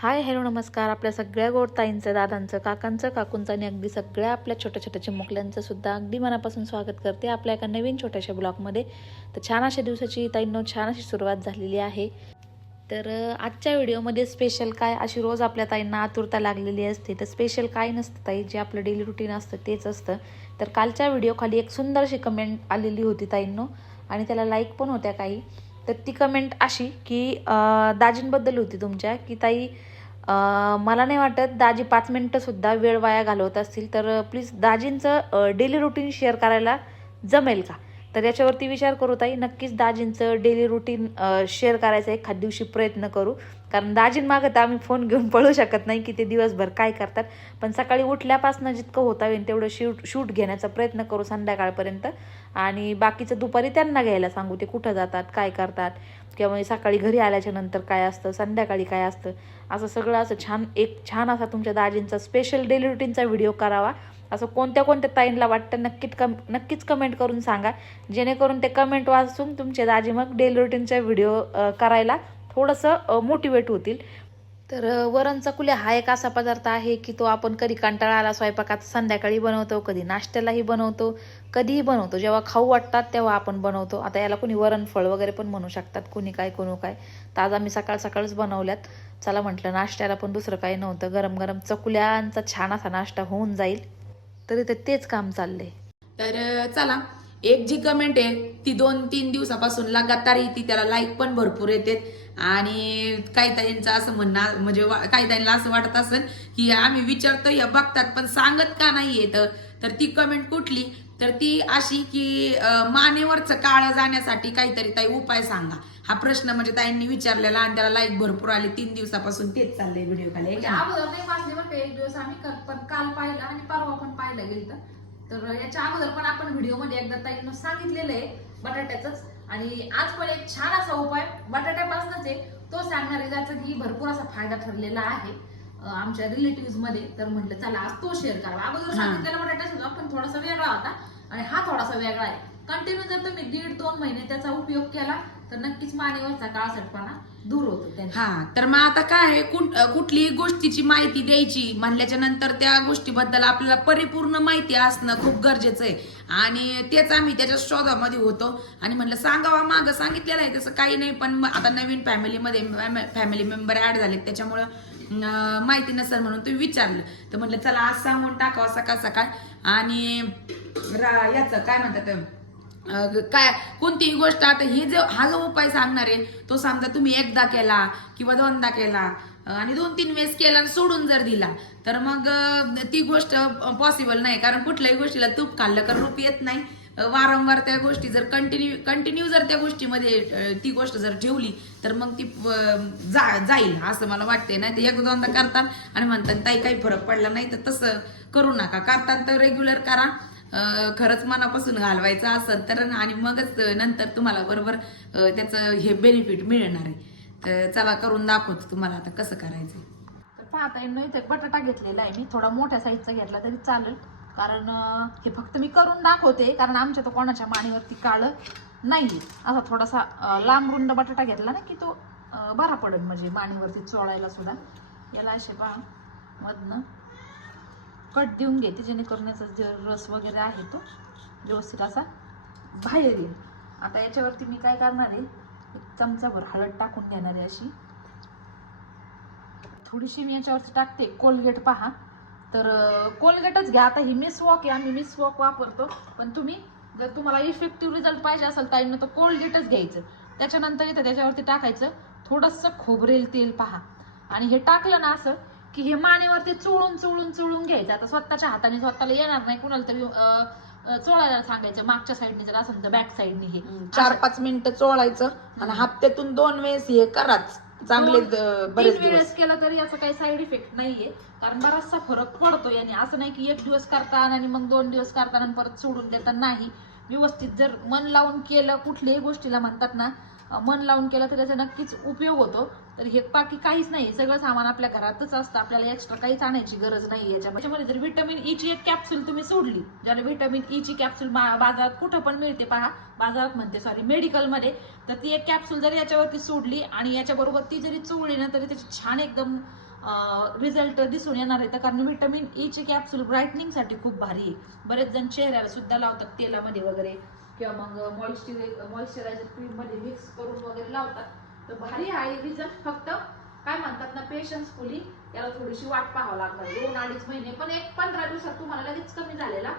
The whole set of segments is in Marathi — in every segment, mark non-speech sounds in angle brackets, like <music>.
हाय हॅलो नमस्कार. आपल्या सगळ्या गोड ताईंचं दादांचं काकांचं काकूंचं आणि अगदी सगळ्या आपल्या छोट्या छोट्या चिमुकल्यांचं सुद्धा अगदी मनापासून स्वागत करते आपल्या एका नवीन छोट्याशा ब्लॉगमध्ये. तर छान अशा दिवसाची ताईंनो छान अशी सुरुवात झालेली आहे. तर आजच्या व्हिडिओमध्ये स्पेशल काय अशी रोज आपल्या ताईंना आतुरता लागलेली असते तर स्पेशल काय नसतं ताई? जे आपलं डेली रुटीन असतं तेच असतं. तर कालच्या व्हिडिओखाली एक सुंदरशी कमेंट आलेली होती ताईंनो आणि त्याला लाईक पण होत्या काही. तर ती कमेंट अशी की दाजींबद्दल होती तुमच्या की ताई मला नाही वाटत दाजी पाच मिनटंसुद्धा वेळ वाया घालवत असतील. तर प्लीज दाजींचं डेली रुटीन शेअर करायला जमेल का? तर याच्यावरती विचार करू ताई. नक्कीच दाजींचं डेली रुटीन शेअर करायचा एखाद दिवशी प्रयत्न करू. कारण दाजींमागं तर आम्ही फोन घेऊन पळू शकत नाही की ते दिवसभर काय करतात. पण सकाळी उठल्यापासून जितकं होता येईल तेवढं शूट शूट घेण्याचा प्रयत्न करू संध्याकाळपर्यंत. आणि बाकीचं दुपारी त्यांना घ्यायला सांगू ते कुठं जातात काय करतात किंवा सकाळी घरी आल्याच्यानंतर काय असतं संध्याकाळी काय असतं. असं सगळं असं छान एक छान असा तुमच्या दाजींचा स्पेशल डेली रुटीनचा व्हिडिओ करावा. असं कोणत्या कोणत्या ताईंना वाटतं नक्कीच कम नक्कीच कमेंट करून सांगा. जेणेकरून ते कमेंट वाचून तुमचे दाजी मग डेली रुटीनचा व्हिडिओ करायला थोडंसं मोटिवेट होतील. तर वरण चकुल्या हा एक असा पदार्थ आहे की तो आपण कधी कंटाळा आला स्वयंपाकात संध्याकाळी बनवतो कधी नाश्त्यालाही बनवतो कधीही बनवतो. जेव्हा खाऊ वाटतात तेव्हा आपण बनवतो. आता याला कोणी वरण फळ वगैरे पण म्हणू शकतात कोणी काय कोणी काय. तर आज आम्ही सकाळ सकाळच बनवल्यात. चला म्हटलं नाश्त्याला पण दुसरं काही नव्हतं. गरम गरम चकुल्यांचा छान असा नाश्ता होऊन जाईल. तरी ते तेच काम चाललंय. तर चला. एक जी कमेंट आहे ती दोन तीन दिवसापासून लगातार येते त्याला लाईक पण भरपूर येते आणि काही ताईंचं असं म्हणणं म्हणजे काही ताईंना असं वाटत असेल की आम्ही विचारतो या बघतात पण सांगत का नाही येत? तर ती कमेंट कुठली? तर ती अशी की मानेवरचं काळं जाण्यासाठी काहीतरी ताई उपाय सांगा. हा प्रश्न म्हणजे ताईंनी विचारलेला आणि त्याला लाईक भरपूर आले. तीन दिवसापासून तेच चाललंय व्हिडिओ खाली म्हणजे अगोदर नाही वाचले बरं का? एक दिवस आम्ही पण काल पाहिलं आणि परवा पण पाहायला गेलं तर याच्या अगोदर पण आपण व्हिडिओमध्ये एकदा ताईनं सांगितलेलं आहे बटाट्याच आणि आज पण एक छान असा उपाय बटाट्यापासूनच आहे. तो सांगणार आहे ज्याचा की भरपूर असा फायदा ठरलेला आहे. आमच्या रिलेटिव्हमध्ये. तर म्हटलं चला आज तो शेअर करावा. अगोदर. सांगितलेला बटाटाच होता पण थोडासा वेगळा होता. आणि हा थोडासा वेगळा आहे. कंटिन्यू जर तुम्ही दीड दोन महिने त्याचा उपयोग केला तर नक्कीच मानेवरचा काळसटपणा दूर होतो त्यांचा. हा तर मग आता काय आहे, कुठ- कुठलीही गोष्टीची माहिती द्यायची म्हणल्याच्या नंतर त्या गोष्टीबद्दल आपल्याला परिपूर्ण माहिती असणं खूप गरजेचं आहे. आणि तेच आम्ही त्याच्या शोधामध्ये होतो. आणि म्हणलं सांगावा मागं सांगितलेलं आहे. तसं काही नाही पण मग आता नवीन फॅमिलीमध्ये फॅमिली मेंबर ऍड झालेत. त्याच्यामुळं अं, माहिती नसेल म्हणून तुम्ही विचारलं. तर म्हटलं चला आज सांगून टाकावा सकाळ सकाळ आणि रा- याचं काय म्हणतात? काय कोणतीही गोष्ट आता ही जो हा जो उपाय सांगणार आहे तो समजा तुम्ही एकदा केला किंवा दोनदा केला आणि दोन तीन वेळेस केला आणि सोडून जर दिला तर मग ती गोष्ट पॉसिबल नाही. कारण कुठल्याही गोष्टीला तूप खाल्लं तर रूप येत नाही. वारंवार त्या गोष्टी जर कंटिन्यू कंटिन्यू जर त्या गोष्टीमध्ये ती गोष्ट जर ठेवली तर मग ती जा जाईल असं मला वाटते नाही तर एक दोनदा करतात आणि म्हणतात ताई काही फरक पडला नाही तर तसं करू नका. करतात तर रेग्युलर करा. खरंच मनापासून घालवायचं असेल तर आणि मगच नंतर तुम्हाला बरोबर त्याचं हे बेनिफिट मिळणार आहे. तर चला करून दाखवतो तुम्हाला आता कसं करायचं तर पाहता येईल इथे बटाटा घेतलेला आहे. मी थोडा मोठ्या साईजचा घेतला तरी चालेल. कारण हे फक्त मी करून दाखवते. कारण आमच्या तर कोणाच्या माणीवरती काळं नाही असा थोडासा लांब रुंद बटाटा घेतला ना की तो बरा पडेल म्हणजे माणीवरती चोळायला सुद्धा. याला असे पहा मधनं. कट देऊन घेते जेणेकरून याचा जे रस वगैरे आहे तो व्यवस्थित असा बाहेर येईल. आता याच्यावरती मी काय करणार आहे एक चमचाभर हळद टाकून देणार आहे अशी. थोडीशी मी याच्यावरती टाकते. कोलगेट पहा. तर कोलगेटच घ्या. आता ही मिस वॉक आहे. आम्ही मिस वॉक वापरतो. पण तुम्ही जर तुम्हाला इफेक्टिव्ह रिझल्ट पाहिजे असेल ताईंना तर कोलगेटच घ्यायचं. त्याच्यानंतर इथं त्याच्यावरती टाकायचं. थोडंसं खोबरेल तेल पहा. आणि हे टाकलं ना असं की हे मानेवरती चोळून चोळून चोळून घ्यायचं. आता स्वतःच्या हाताने स्वतःला येणार नाही कुणाला तरी चोळायला सांगायचं. मागच्या साईडने जर असेल तर बॅक साईडने हे. चार पाच मिनिटं चोळायचं आणि हप्त्यातून दोन वेळेस हे कराच. चांगले बरेच वेळेस केलं तरी याचा काही साईड इफेक्ट नाहीये. कारण बराचसा फरक पडतो याने असं नाही की एक दिवस करताना आणि मग दोन दिवस करताना आणि परत सोडून देता नाही. व्यवस्थित जर मन लावून केलं कुठल्याही गोष्टीला म्हणतात ना मन लावून केलं तर त्याचा नक्कीच उपयोग होतो. तर हे बाकी काहीच नाही. सगळं सामान आपल्या घरातच असतं. आपल्याला एक्स्ट्रा काहीच आणायची गरज नाही याच्यामध्ये. जर व्हिटॅमिन ई e ची एक कॅप्सूल तुम्ही सोडली ज्याला व्हिटॅमिन ई e ची कॅप्सूल बाजारात कुठं पण मिळते पहा. बाजारात म्हणते सॉरी मेडिकलमध्ये तर ती एक कॅप्सूल जरी याच्यावरती सोडली आणि याच्याबरोबर ती जरी चोळली ना तरी त्याची छान एकदम रिझल्ट दिसून येणार आहे. तर कारण व्हिटॅमिन ई e ची कॅप्सूल ब्राईटनिंगसाठी खूप भारी आहे. बरेच जण चेहऱ्याला सुद्धा लावतात तेलामध्ये वगैरे. किंवा मग मॉइश्चरायझर मॉइश्चरायझर क्रीममध्ये मिक्स करून वगैरे लावतात. तर भारी आहे रिझल्ट फक्त काय म्हणतात ना पेशन्स फुली याला थोडीशी वाट पाहावं लागणार दोन अडीच महिने पण एक पंधरा दिवसात तुम्हाला लगेच कमी झालेला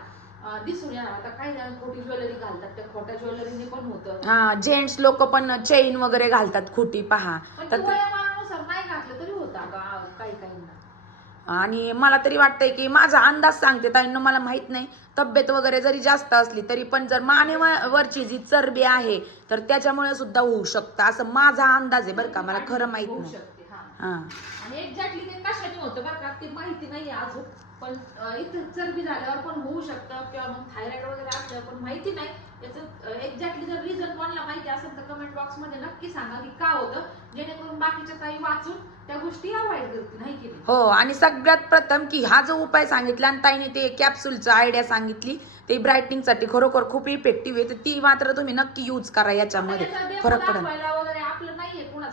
दिसून येणार. आता काही जण खोटी ज्वेलरी घालतात त्या खोट्या ज्वेलरीने पण होतं. हा जेंट्स लोक पण चेन वगैरे घालतात खोटी पहा. पण तर ते वयोमानानुसार नाही घातलं तरी होतं अगं, काही काहींना. आणि मला तरी वाटतंय की माझा अंदाज सांगते ताईंना मला माहीत नाही. तब्येत वगैरे जरी जास्त असली तरी पण जर मानेवरची जी चरबी आहे तर त्याच्यामुळे सुद्धा होऊ शकतं. असं माझा अंदाज आहे बरं का मला खरं माहीत नाही. हा. आणि एक्झॅक्टली ते कशाने होतं बरं का ते माहिती नाही अजून. पण इथं चरबी झाल्यावर पण होऊ शकतं किंवा मग थायरॉइड वगैरे असल्यावर पण माहिती नाही. याचं एक्झॅक्टली जर रिझन कोणाला माहिती असेल तर कमेंट बॉक्समध्ये नक्की सांगा की का होतं. जेणेकरून बाकीच्या काही वाचून त्या गोष्टी अवॉइड करतील नाही की नाही? हो आणि सगळ्यात प्रथम की हा जो उपाय सांगितला आणि ताईने ते कॅप्सूलचं आयडिया सांगितली ते ब्राईटनिंगसाठी खरोखर खूप इफेक्टिव्ह आहे. तर ती मात्र तुम्ही नक्की यूज करा याच्यामध्ये. फरक पडेल वगैरे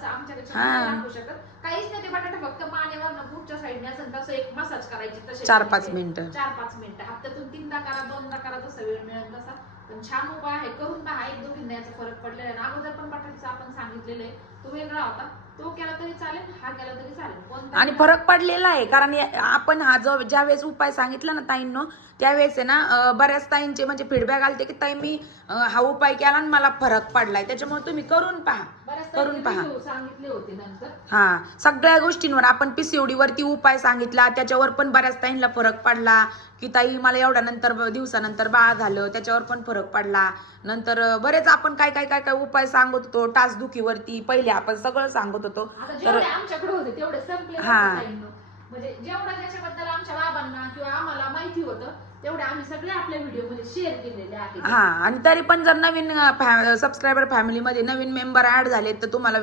हा. शकत. काहीच नाही ते बटाटे फक्त मानेवर पुढच्या साईडने असेल तसं एक मसाज करायची तसे चार पाच मिनिटं. चार पाच मिनिटं. हप्त्यातून तीनदा करा दोनदा करा जसा वेळ मिळेल तसा. पण छान उपाय आहे करून पहा. एक दोघींना याचा फरक पडलेला आहे. आणि अगोदर पण बटाट्याचा आपण सांगितलेलं आहे. तो वेगळा होता. तो केला तरी चालेल हा केला तरी चालेल. कोणता आणि फरक पडलेला आहे कारण या- आपण हा जो ज्या वेळेस उपाय सांगितला ना ताईंनो त्यावेळेस आहे ना अं, बऱ्याच ताईंचे म्हणजे फीडबॅक आलते की ताई मी अं, हा उपाय केला आणि मला फरक पडलाय. त्याच्यामुळे तुम्ही करून पहा बऱ्याच करून पहा. review सांगितले होते नंतर. हा सगळ्या गोष्टींवर आपण PCOD वरती उपाय सांगितला त्याच्यावर पण बऱ्याच ताईंना फरक पडला. की ताई मला एवढ्या नंतर दिवसानंतर बाळ झालं त्याच्यावर पण फरक पडला. नंतर बरेच आपण काय काय काय काय उपाय सांगत होतो टाचदुखीवरती पहिले आपण सगळं सांगत होतो. तर जेवढे आमच्याकडे होते तेवढे संपले हा. म्हणजे जेवढं त्याच्याबद्दल आमच्या बाबांना किंवा आम्हाला माहिती होतं तेवढे आम्ही सगळे आपल्या व्हिडिओमध्ये शेअर केलेले आहेत. हा आणि तरी पण जर नवीन सबस्क्रायबर फॅमिलीमध्ये नवीन मेंबर ऍड झाले तर तुम्हाला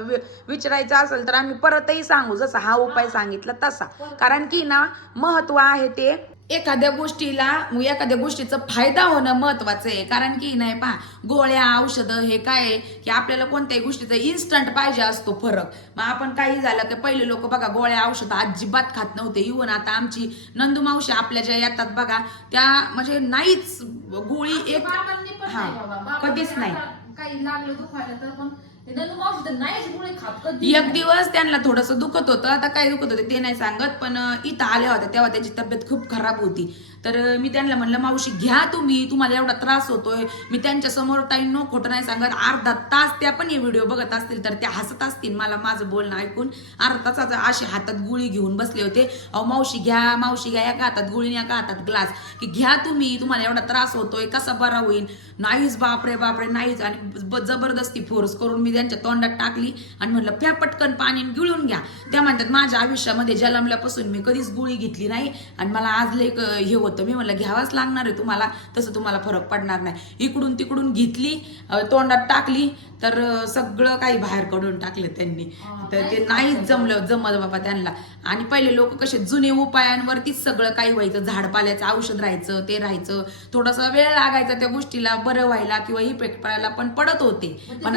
विचारायचं असेल तर आम्ही परतही सांगू. जसा हा उपाय सांगितला तसा. कारण की ना महत्त्व आहे ते. एखाद्या गोष्टीला एखाद्या गोष्टीचा फायदा होणं महत्वाचं आहे. कारण की नाही पहा गोळ्या औषधं हे काय आहे की आपल्याला कोणत्याही गोष्टीचा इन्स्टंट पाहिजे असतो फरक. मग आपण काही झालं की पहिले लोक बघा गोळ्या औषधं अजिबात खात नव्हते. इवन आता आमची नंदू मावशी आपल्या ज्या येतात बघा त्या म्हणजे नाहीच गोळी एक हा, कधीच नाही. काही लागलं दुखायला तर पण नंदू मावशी तर नाहीच एक दिवस त्यांना थोडस दुखत होतं. आता काय दुखत होते ते नाही सांगत पण इथं आल्या होत्या तेव्हा त्याची तब्येत खूप खराब होती. तर मी त्यांना म्हणलं मावशी घ्या तुम्ही तुम्हाला एवढा त्रास होतोय. मी त्यांच्यासमोर ताई नो खोटं नाही सांगत. अर्धा तास त्या पण हे व्हिडिओ बघत असतील तर त्या हसत असतील मला माझं बोलणं ऐकून. अर्धा तासाचा असे हातात गुळी घेऊन बसले होते. अहो मावशी घ्या मावशी घ्या एका हातात गुळी आणि एका हातात ग्लास. की घ्या तुम्ही तुम्हाला एवढा त्रास होतोय कसा बरा होईल नाहीच बापरे बापरे नाहीच. आणि जबरदस्ती फोर्स करून मी त्यांच्या तोंडात टाकली आणि म्हणलं प्या पटकन पाणी गिळून घ्या. त्या म्हणतात माझ्या आयुष्यामध्ये जन्मल्यापासून मी कधीच गुळी घेतली नाही आणि मला आज लय हे होत मी म्हणलं घ्यावाच लागणार आहे तुम्हाला तसं तुम्हाला फरक पडणार नाही. इकडून तिकडून घेतली तोंडात टाकली तर सगळं काही बाहेर काढून टाकलं त्यांनी. तर ते नाहीच जमलं जमलं बाबा त्यांना. आणि पहिले लोक कसे जुने उपायांवरतीच सगळं काही व्हायचं. झाडपाल्याचं औषध राहायचं ते राहायचं. थोडासा वेळ लागायचा त्या गोष्टीला बरं व्हायला किंवा इफेक्ट पडायला पण पडत होते. पण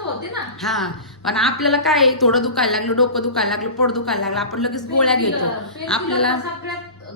होते हा पण आपल्याला काय थोडं दुखायला लागलं डोकं दुखायला लागलं पोट दुखायला लागलं आपण लगेच गोळ्या घेतो. आपल्याला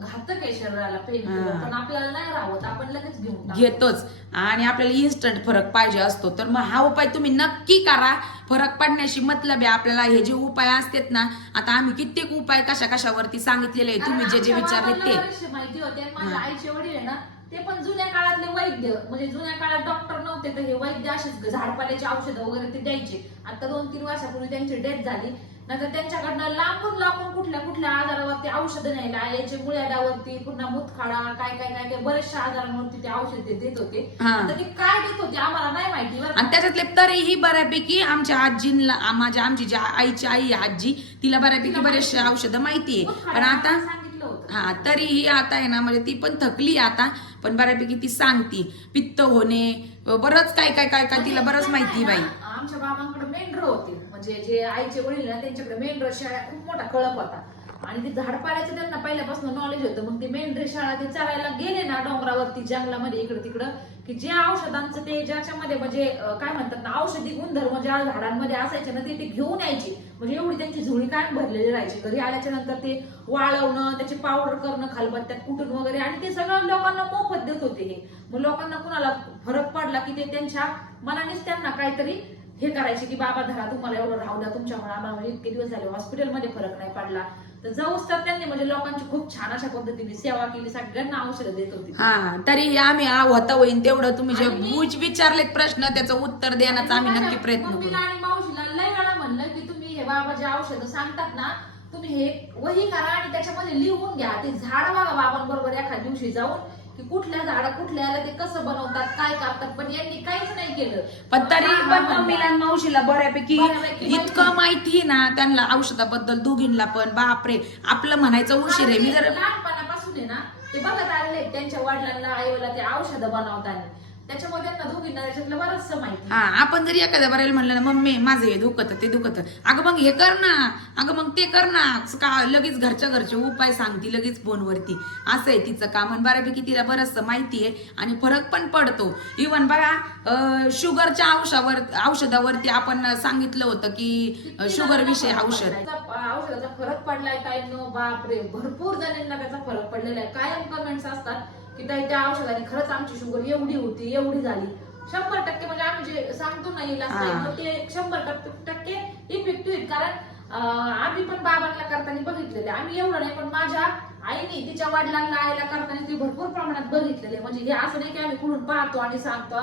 घातक आहे शरीराला पेन हा. पण आपल्याला नाही राहत आपण लगेच घेऊन टाकतो. घेतोच. आणि आपल्याला इन्स्टंट फरक पाहिजे असतो. तर मग हा उपाय तुम्ही नक्की करा. फरक पडण्याशी मतलब आहे आपल्याला. हे जे उपाय असतात ना आता आम्ही कित्येक उपाय कशा कशावरती सांगितलेले आहे. तुम्ही जे जे कारण विचारले ते. बाबांना माहिती होते आणि माझ्या. आईचे वडील आहे ना ते पण जुन्या काळातले वैद्य. म्हणजे जुन्या काळात डॉक्टर नव्हते तर हे वैद्य असेच झाडपाल्याची औषधं वगैरे ते द्यायचे. आता दोन तीन वर्षापूर्वी त्यांची डेथ झाली. नंतर त्यांच्याकडनं लांबून लांबून कुठल्या कुठल्या आजारावरती औषधं न्यायला याचे मुळ्याडावरती पुन्हा मुतखाडा काय काय काय काय बऱ्याचशा आजारांवरती ते औषध ते देत होते. हा. आता ते काय देत होते आम्हाला नाही माहिती बरं का. आणि त्याच्यातले तरीही बऱ्यापैकी आमच्या आजींना आ- माझ्या आमची जी आईची आई आहे आजी तिला बऱ्यापैकी बरेचसे औषधं माहिती आहे. पण आता सांगितलं होतं. हा तरीही आता आहे ना म्हणजे ती पण थकली आता पण बऱ्यापैकी ती सांगती पित्त होणे बरंच काय काय काय काय तिला बरंच माहिती आहे बाई. आमच्या बाबांकडे मेंढर होते. म्हणजे जे आईचे वडील ना त्यांच्याकडे मेंढर शाळा खूप मोठा कळप होता. आणि ते झाड पाळायचं त्यांना पहिल्यापासून नॉलेज होतं. मग ते मेंढरे शाळा ते चरायला गेले ना डोंगरावरती जंगलामध्ये इकडं तिकडं की जे औषधांचं ते ज्याच्यामध्ये म्हणजे काय म्हणतात ना औषधी गुणधर्म ज्या झाडांमध्ये असायचे ना ते ते घेऊन यायचे. म्हणजे एवढी त्यांची झुळी कायम भरलेली राहायची. घरी आल्याच्यानंतर ते वाळवणं त्याची पावडर करणं खालबत्त्यात कुटून वगैरे आणि ते सगळं लोकांना मोफत देत होते हे. मग लोकांना कुणाला फरक पडला की ते त्यांच्या मनानेच त्यांना काहीतरी हे करायचे की बाबा धरा तुम्हाला एवढं राहू द्या आम्हाला म्हणजे इतके दिवस झाले हॉस्पिटलमध्ये फरक नाही पडला. तर जाऊच तर त्यांनी म्हणजे लोकांची खूप छान अशा पद्धतीने सेवा केली सगळ्यांना औषधं देत होती. हा तरी आम्ही होता होईन तेवढं. तुम्ही जे बुज विचारलेत प्रश्न त्याचं उत्तर देण्याचा आम्ही नक्की प्रयत्न करू. आणि मावशीला लय वेळा म्हणलं की तुम्ही हे बाबा जे औषधं सांगतात ना तुम्ही हे वही करा आणि त्याच्यामध्ये लिहून घ्या. ते झाड बघा बाबांबरोबर एखाद्या दिवशी जाऊन की कुठल्या झाडा कुठल्याला ते कसं बनवतात काय करतात पण यांनी काहीच नाही केलं. पण तरी पण. मम्मीला आणि मावशीला बऱ्यापैकी बऱ्यापैकी इतकं माहिती. आहे ना त्यांना औषधाबद्दल दोघींना पण बापरे आपलं म्हणायचं उशीर आहे. मी जर लहानपणापासून आहे ना ते बघत आलेले आहेत त्यांच्या वडिलांना आईला ते औषधं बनवताना. त्याच्यामुळे त्यांना दोघींना बरंचस माहिती हा आपण जरी एखाद्या बऱ्याला म्हणलं ना मम्मी माझं हे दुखत ते दुखत. अगं मग हे कर ना. अगं मग ते कर ना. का लगेच घरच्या घरचे उपाय सांगती लगेच फोनवरती. असं आहे तिचं काम आणि बऱ्यापैकी तिला बरंचसं माहिती आहे आणि फरक पण पडतो. इवन बघा शुगरच्या औषधावर औषधावरती आपण सांगितलं होतं की शुगर विषयी औषध. औषधाचा फरक पडलाय काय? नो बापरे. भरपूर जणांना त्याचा फरक पडलेला आहे. कायम कमेंट्स असतात की ताई त्या औषधाने खरंच आमची शुगर एवढी होती एवढी झाली. शंभर टक्के म्हणजे आम्ही जे सांगतो ना इलाज ते शंभर टक्के इफेक्टिव्ह आहेत. कारण आम्ही पण बाबांना करताना बघितलेले आम्ही एवढं नाही पण माझ्या आईने तिच्या वडिलांना आईला करताना ती भरपूर प्रमाणात बघितलेले म्हणजे हे असं नाही की आम्ही कुठून पाहतो आणि सांगतो.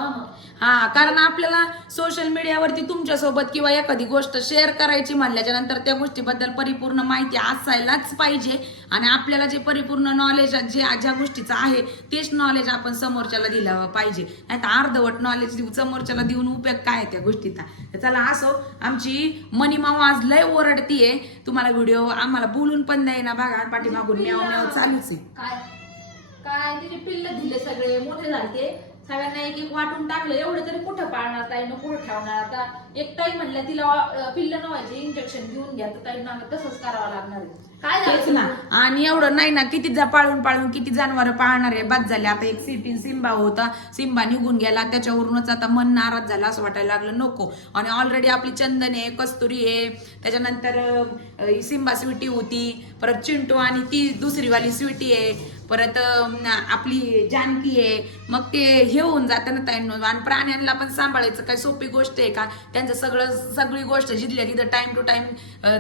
हा कारण आपल्याला सोशल मीडियावरती तुमच्यासोबत किंवा एखादी गोष्ट शेअर करायची म्हणल्याच्या नंतर त्या गोष्टीबद्दल परिपूर्ण माहिती असायलाच पाहिजे. आणि आपल्याला जे परिपूर्ण नॉलेज जे ज्या गोष्टीचं आहे तेच नॉलेज आपण समोरच्याला दिलं पाहिजे. नाही तर अर्धवट नॉलेज समोरच्याला देऊन उपयोग काय त्या गोष्टीचा? तर चला असो आमची मनीमाऊ आज लय ओरडतीये. तुम्हाला व्हिडिओ आम्हाला बोलून पण नाही ना बघा पाठीमागून म्याव चालूच आहे. काय? काय? तिचे पिल्ल दिले सगळे मोठे झाले सगळ्यांना एक एक वाटून टाकलं एवढं तरी कुठं पाळणार ताई? कुठं ठेवणार आता. एक ताई म्हणल्या तिला पिल्ल नव्हायचे इंजेक्शन घेऊन घ्या. तर ताईंना आता तसंच करावं लागणार आहे. काय तेच ना. आणि एवढं नाही ना किती जा पाळून पाळून किती जनावर पाळणार आहे. बाद झाले. आता एक सिटी सिंबा होता. सिंबा निघून गेला. त्याच्यावरूनच आता मन नाराज झाला. असं वाटायला लागलं नको. आणि ऑलरेडी आपली चंदन आहे कस्तुरी आहे. त्याच्यानंतर सिंबा स्वीटी होती. परत चिंटू आणि ती दुसरीवाली स्वीटी आहे. परत आपली जानकी आहे. मग ते हे होऊन जातं ना त्यांना आणि प्राण्यांना पण सांभाळायचं काय सोपी गोष्ट आहे का? त्यांचं सगळं सगळी गोष्ट जिथल्या तिथं टाइम टू टाइम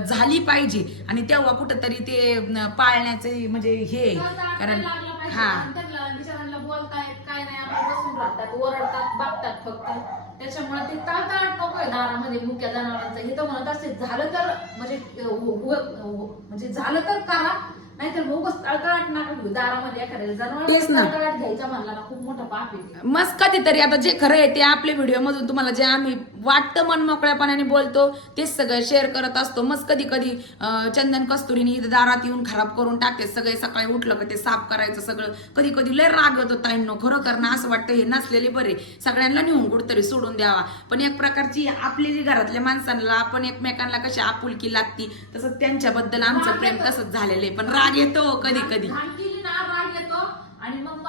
झाली पाहिजे. आणि तेव्हा कुठंतरी ते अं, पाळण्याचं म्हणजे हे. कारण हा. बिचारांना बोलतायत काय नाही आपण बसून राहतात ओरडतात बघतात फक्त. त्याच्यामुळे ते तळतळाट नकोय दारामध्ये मुक्या जनावरांचं. हे तर म्हणत असते झालं तर म्हणजे म्हणजे झालं तर करा नाहीतर उगाच तळतळाट नका घेऊ. दारामध्ये एखाद्या जनावर तेच ना. तळतळाट घ्यायचा म्हणला ना खूप मोठा पाप आहे मस्त कधीतरी आता जे खरं आहे ते आपल्या व्हिडिओ मधून तुम्हाला जे आम्ही वाटतं मन मोकळ्यापणाने बोलतो तेच सगळं शेअर करत असतो. मस्त कधी कधी अं, चंदन कस्तुरीने इथं दारात येऊन खराब करून टाकते. सगळे सकाळी उठलं का ते साफ करायचं सगळं. कधी कधी लय राग येतो ताईंनो. खरं करणं असं वाटतं हे नसलेले बरे. सगळ्यांना नेऊन कुठतरी सोडून द्यावा. पण एक प्रकारची आपली जी घरातल्या माणसांना आपण एकमेकांना कशी आपुलकी लागती तसं त्यांच्याबद्दल आमचं प्रेम तसंच झालेलं आहे. पण राग येतो कधी कधी. घाण केली ना राग येतो. आणि मग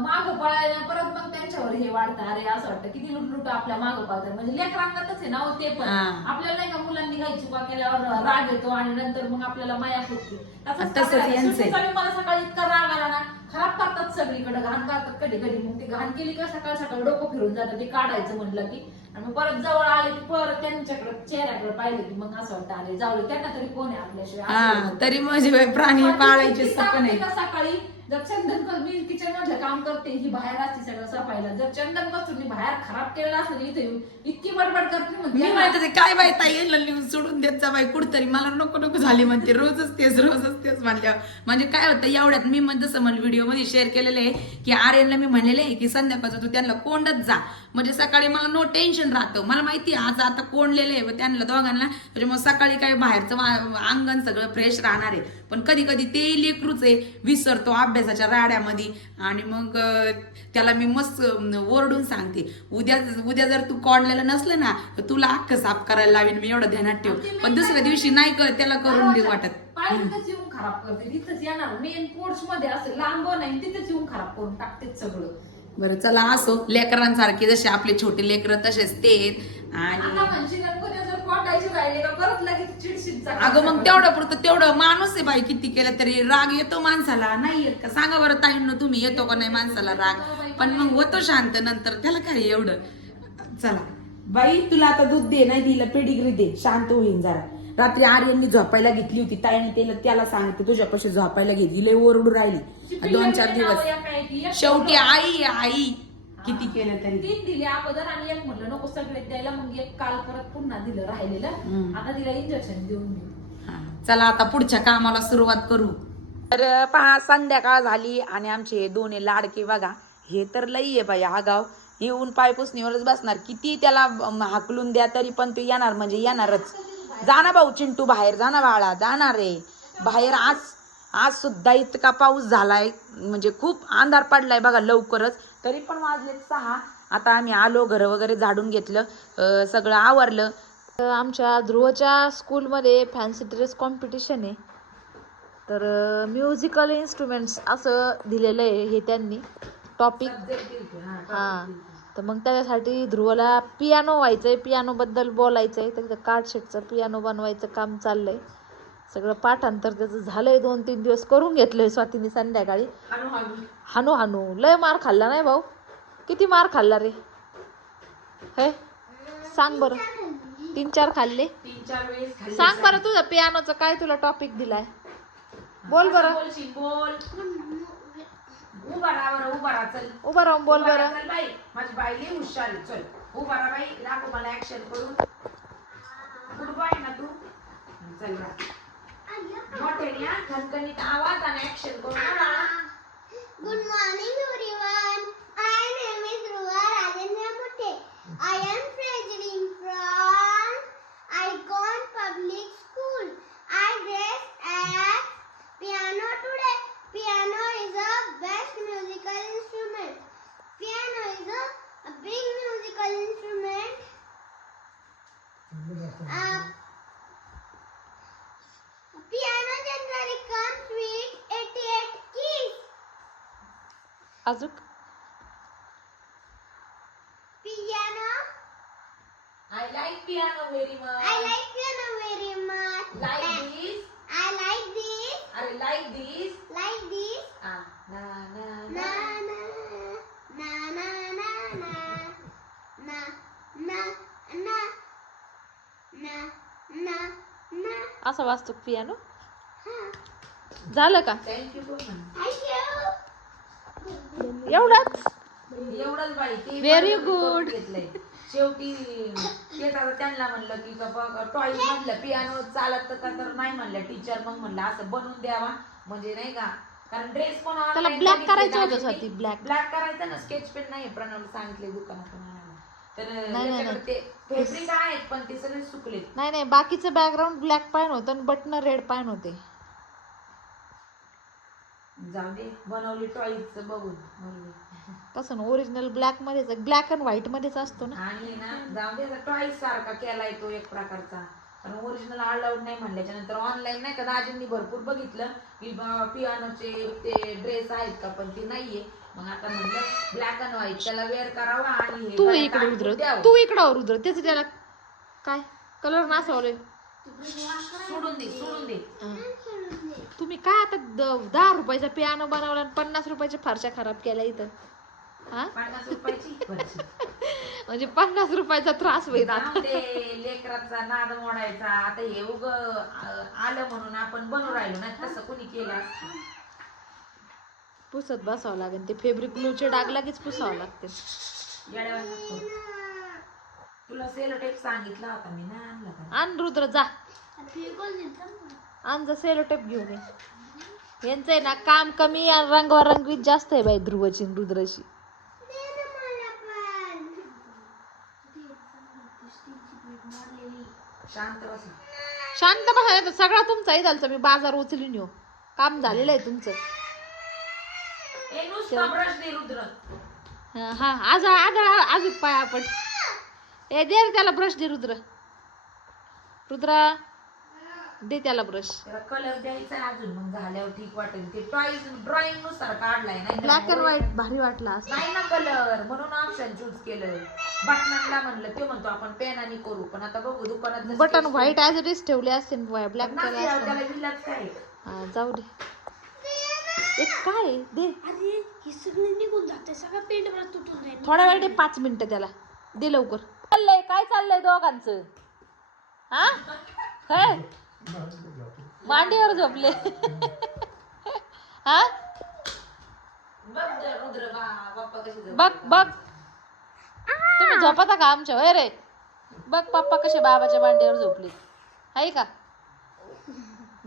माग पळायला परत मग त्यांच्यावर हे वाढतं. अरे असं वाटतं. किती लुटलुट आपल्या माग पळतात. म्हणजे लेकरांगतच आहे ना हो ते पण. हा. आपल्याला नाही का मुलांनी काही चुका केल्यावर राग येतो आणि नंतर मग आपल्याला माया सुटते तसंच तसंच करायचं. यांचं आहे. सुट्टीचा बी मला सकाळी इतका राग आला ना खराब करतात सगळीकडे. घाण करतात कधी कधी मग ते घाण केली का सकाळ सकाळ डोकं फिरून जातं. ते काढायचं म्हणलं की आणि मग परत जवळ आले की परत त्यांच्याकडे चेहऱ्याकडे पाहिलं की मग असं वाटतं अरे जाऊ दे, त्यांना तरी कोण आहे आपल्याशिवाय हा. तरी म्हणजे प्राणी पाळायचे ती सपन सांगते आहे का सकाळी जर चंदन मी किचन मधलं काम करते ही बाहेर असते सगळं सफाईला जर चंदन मी बाहेर खराब केलेलं असलं इथे येऊन इतकी बडबड करते मी म्हणते म्हणत होते काय बाई ताई यांना लिहून सोडून देत जा बाई कुठतरी मला नको नको झाली म्हणते रोजच तेच रोजच तेच म्हणल्यावर म्हणजे काय होतं एवढ्यात मी म्हणजे जसं मला व्हिडिओमध्ये शेअर केलेलं आहे की आर्यनला मी म्हणलेले आहे की संध्याकाळचं तू त्यांना कोंडत जा. म्हणजे सकाळी मला नो टेन्शन राहतं. मला माहिती आहे आज आता कोंडलेलं आहे व त्यांना दोघांना. त्याच्यामुळे सकाळी काय बाहेरचं अंगण सगळं फ्रेश राहणार आहे. पण कधी कधी ते लेकरूच आहे विसरतो अभ्यासाच्या राड्यामध्ये. आणि मग त्याला मी मस्त ओरडून सांगते उद्या उद्या जर तू कोंडलेलं नसलं ना तर तुला अख्खं साफ करायला लावीन मी एवढं ध्यानात ठेव पण दुसऱ्या दिवशी नाही कर त्याला करून दे वाटत. खराब करते तिथंच येणार. मेन पोर्च मध्ये असं लांब नाही तिथंच येऊन खराब करून टाकते सगळं. बरं चला असो. लेकरांसारखे जसे आपले छोटे लेकरं तसेच ते आणि राहिली का? परत लगेच चिडचिड अगं मग तेवढं पुरतं तेवढं माणूस आहे बाई किती केलं तरी. राग येतो माणसाला. नाही येत का? सांगा बरं ताईंनो तुम्ही येतो का नाही माणसाला राग? पण मग होतो शांत नंतर. त्याला काय एवढं? चला. बाई तुला आता दूध दे नाही दिलं पेडिग्री दे. शांत होईन जरा. रात्री आर्यननी झोपायला घेतली होती. ताईने त्याला त्याला सांगते तुझ्यापाशी झोपायला घेतली. लय ओरडू राहिली. दोन चार दिवस. शेवटी आई आहे, आई. किती केलं तरी? तीन दिले अगोदर आणि एक म्हणलं नको सगळे द्यायला. मग एक काल परत पुन्हा दिलं राहिलेलं. हम्म. आता तिला इंजेक्शन देऊन मी. हा, चला आता पुढच्या कामाला सुरुवात करू. तर पहा संध्याकाळ झाली आणि आमचे दोन लाडके बघा हे तर लई आहे बाई आगाव येऊन पायपुसणीवरच बसणार. किती त्याला अम, हाकलून द्या तरी पण तो येणार म्हणजे येणारच. जा ना भाऊ चिंटू बाहेर जा ना बाळा जाणार रे बाहेर आज आज सुद्धा इतका पाऊस झालाय म्हणजे खूप अंधार पडलाय बघा लवकरच. तरी पण वाजलेत सहा. आता आम्ही आलो घर वगैरे झाडून घेतलं सगळं आवरलं. आमच्या ध्रुवच्या स्कूलमध्ये फॅन्सी ड्रेस कॉम्पिटिशन आहे. तर म्युझिकल इन्स्ट्रुमेंट्स असं दिलेलं आहे हे त्यांनी. टॉपिक हां. तर मग त्याच्यासाठी ध्रुवला पियानो व्हायचं आहे पियानोबद्दल बोलायचं आहे तर तिथं कार्ड पियानो बनवायचं काम चाललं आहे सगळं पाठांतर त्याचं झालंय दोन तीन दिवस करून घेतलंय स्वातीने संध्याकाळी. हानू हानू. लय मार खाल्ला नाही भाऊ? किती मार खाल्ला रे? हे? सांग बरं. तीन चार खाल्ले? सांग बरं तुझं पियानोचं काय तुला टॉपिक दिलाय? बोल बरं. बोल. उभा राहा बरं उभा राहा चल. उभं राहून बोल बरं. बाई. माझी बाई लई हुशार चल. उभा राहा बाई मला ऍक्शन करून. गुड बाय ना तू. चल. मोठ्याने खणखणीत आवाज आणि ऍक्शन करून अजून Piano. I like piano very much. I like piano very much. Like And this. I like this. अरे like this. Like this. Ah, na na Na na. na na na na na na na na na na na. असं वाचतो पियानो. झालं का Thank एवढंच? एवढंच बाई ते Very मला करून good. घेतलंय. शेवटी त्यांना म्हणलं की टॉईज म्हणलं पियानो चालत का तर नाही म्हणलं. टीचर मग म्हणलं असं बनवून द्यावा. म्हणजे नाही का कारण ड्रेस पण त्याला black करायचं होतं स्वाती, black. ब्लॅक करायचं ना स्केच पेन नाही प्रणव सांगितले दुकानातून आणायला. तर नाही, त्याच्याकडे ते फेब्रिक आहेत पण ते सगळे सुकलेत. नाही नाही. बाकीचं बॅकग्राऊंड ब्लॅक पायन होतं आणि बटन रेड पायन होते. जाऊ दे बनवली टॉईज बघून. कसं ना ओरिजिनल ब्लॅक मध्येच ब्लॅक अँड व्हाईट मध्येच असतो ना. आणि ना जाऊ दे टॉईज सारखा केलाय तो एक प्रकारचा. कारण ओरिजिनल अलाउड नाही म्हणल्याच्या नंतर ऑनलाईन नाही का दाजींनी भरपूर बघितलं की पियानोचे ते ड्रेस आहेत का पण ते नाहीये. मग आता म्हणलं ब्लॅक अँड व्हाईट त्याला वेअर करावा आणि हे तू गळ्यात इकडे आणून उधर. द्यावं. तू इकडं उधर. त्याच त्याला काय? कलर नासवले सोडून दे सोडून दे. तुम्ही काय आता द- दहा रुपयाचा पियानो बनवला आणि पन्नास रुपयाच्या फारशा खराब केल्या इथं हा पन्नास रुपयाची बरं. <laughs> म्हणजे पन्नास रुपयाचा त्रास होईल आता जाऊ दे लेकराचा नाद मोडायचा आता हे उग आलं म्हणून आपण बनवू राहिलो ना तसं कुणी केलं असतं? पुसत बसावं लागेल ते फेब्रिक ग्लूचे डाग लगेच पुसावं लागते येड्यावानी नको करू. तुला सेलो टेप सांगितला होता मी नाही आणला का आण रुद्र जा देता ना. जा सेलो टेप घेऊन ये. यांचं आहे ना काम कमी आणि रंगवारंगीत जास्त आहे बाई ध्रुवची रुद्रची. शांत बस शांत बसा तर सगळा तुमचा इथलचा मी बाजार उचलून येऊ. काम झालेलं आहे तुमचं. हा हा, आज आज आज पाया पड. ए दे त्याला ब्रश दे रुद्र. रुद्र. दे त्याला ब्रश त्याला कलर द्यायचा आहे अजून मग झाल्यावर ठीक वाटेल. ते टॉईज ड्रॉइंगनुसार काढलाय नाही ना ब्लॅक अँड व्हाईट भारी वाटला असं. नाही ना कलर म्हणून ऑप्शन चूज केलं बटनांना म्हणलं ते म्हणतो आपण पेनाने करू. पण आता बघू दुकानात जसं button white as it is ठेवले असतील ब्लॅक नसल्यावर केले असतील त्याला विलाच काय? हा जाऊ दे. एक काय आहे? दे. अरे हे सगळं निघून जाते सगळं पेंट मला तुटून जाईल. थोडा वेळ दे पाच मिनिटं त्याला. दे लवकर. चाललंय काय चाललंय दोघांचं? हा? <laughs> काय मांडीवर झोपले. हा? बघ. बघ तुम्ही झोपता का आमच्या? होय रे. बघ पप्पा कसे बाबाच्या मांडीवर झोपले. आहे का?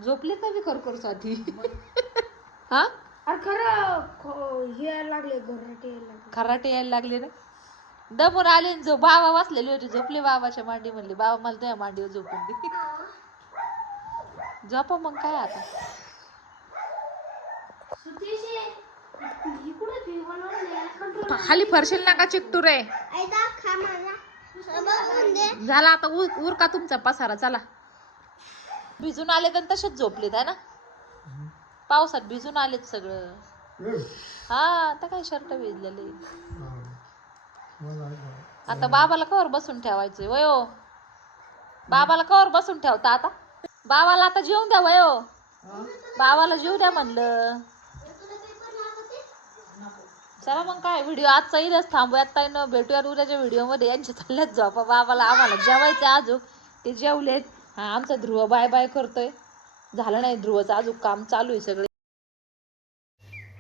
झोपले तर मी खरखरसाठी हा? अरे खरं खो- हे यायला लागले घरटे यायला लागले. खराटे यायला लागले ना? दमून आले आणि जो बाबा बसलेले होते. झोपले बाबाच्या मांडी म्हणले बाबा मला तुझ्या मांडीवर झोपून दे. झोपा मग काय आता. ही खाली फरशील नका चिकटू रे. ऐका खा माझा बघून दे झाला आता उर उर का तुमचा पसारा चला. भिजून आले तर तसेच झोपलेत आहे ना? पावसात भिजून आलेत सगळं. हा आता काय शर्ट भिजलेले? आता बाबाला कवर बसून ठेवायचंय वयो. बाबाला कवर बसून ठेवता आता? बाबाला आता जेवून द्या वयो. बाबाला जेवू द्या म्हणलं. चला मग काय व्हिडिओ आजचा इथंच थांबूयात ताई न भेटूया उद्याच्या व्हिडिओमध्ये. यांच्या चालल्यात झोपा. बाबाला आम्हाला जेवायचं अजून. ते जेवलेत. हा आमचा ध्रुव बाय बाय करतोय. झालं नाही ध्रुवचं अजून काम चालू आहे सगळे.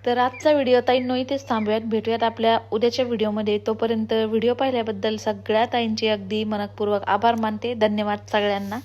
तर आजचा व्हिडिओ ताईंनो इथेच थांबूयात. भेटूयात आपल्या उद्याच्या व्हिडिओमध्ये. तोपर्यंत व्हिडिओ पाहिल्याबद्दल सगळ्या ताईंचे अगदी मनपूर्वक आभार मानते. धन्यवाद सगळ्यांना.